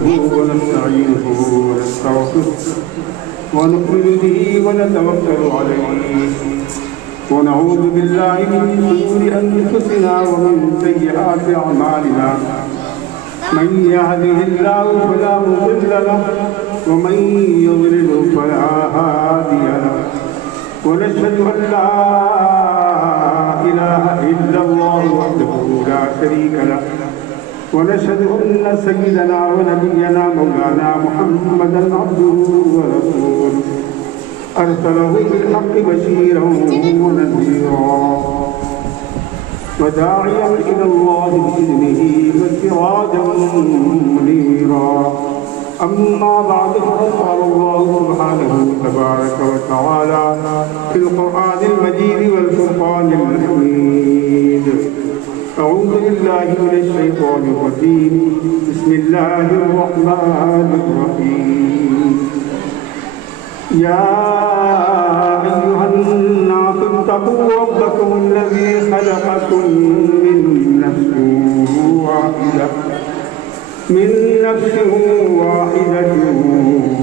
نحمده ونستعينه ونستغفره ونؤمن به ونتوكل عليه ونعوذ بالله من شرور أنفسنا ومن سيئات أعمالنا من يهده الله فلا مضل له ومن يضلل فلا هادي له ونشهد أن لا إله إلا الله وحده لا شريك له ونشهد أن سيدنا ونبينا مولانا محمدا عبده ورسوله أرسله بالحق بشيرا ونذيرا وداعيا إلى الله بإذنه وسراجا منيرا أما بعد فقد قال الله سبحانه تبارك وتعالى في القرآن المجيد والفرقان الحميد أعوذ بالله من الشيطان الرجيم بسم الله الرحمن الرحيم يا أيها الناس اتقوا ربكم الذي خلقكم من نفس واحدة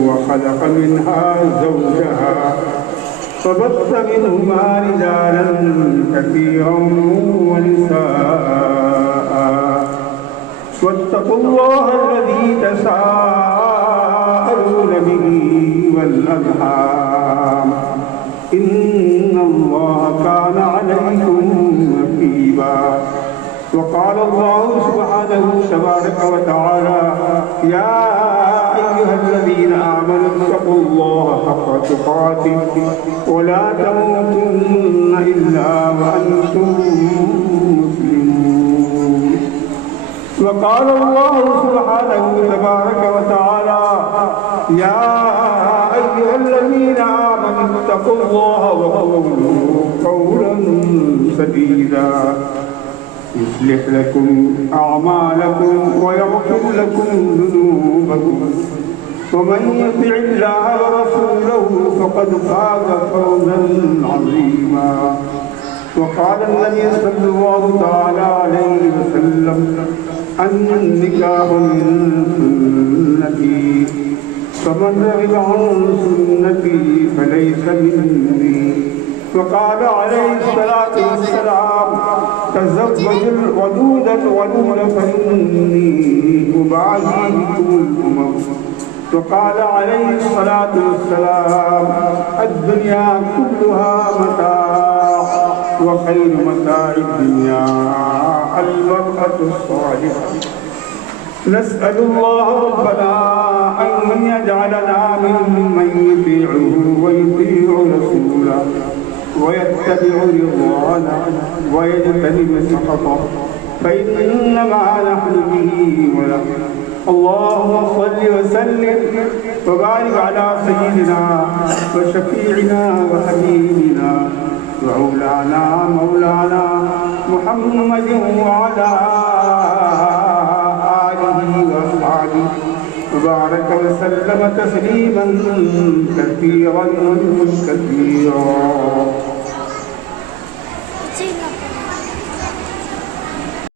وخلق منها زوجها فبث منهما رجالا كثيرا ونساء واتقوا الله الذي تساءلون به والأرحام إن الله كان عليكم رقيبا وقال الله سبحانه تبارك وتعالى يا أيها الذين آمنوا اتقوا الله حق تقاته ولا تموتن إلا وأنتم مسلمون وقال الله سبحانه تبارك وتعالى يا أيها الذين آمنوا اتقوا الله وقولوا قولا سديدا يصلح لكم أعمالكم ويغفر لكم ذنوبكم ومن يطع الله ورسوله فقد فاز فوزا عظيما وقال النبي صلى الله تعالى عليه وسلم النكاح من سنتي فمن رغب عن سنتي فليس مني وقال عليه الصلاة والسلام تزوجوا الودود الودود فإني أباهيكم الأمم وقال عليه الصلاة والسلام الدنيا كلها متاع وخير متاع الدنيا المرأة الصالحة نسأل الله ربنا أن يجعلنا ممن يطيعه ويطيع رسوله ويتبع رضوانه ويجتنب سخطه فإنما نحن به وله اللهم صل وسلم وبارك على سيدنا وشفيعنا وحبيبنا مولانا محمد وعلى آله وأصحابه وبارك وسلم تسليما كثيرا كثيرا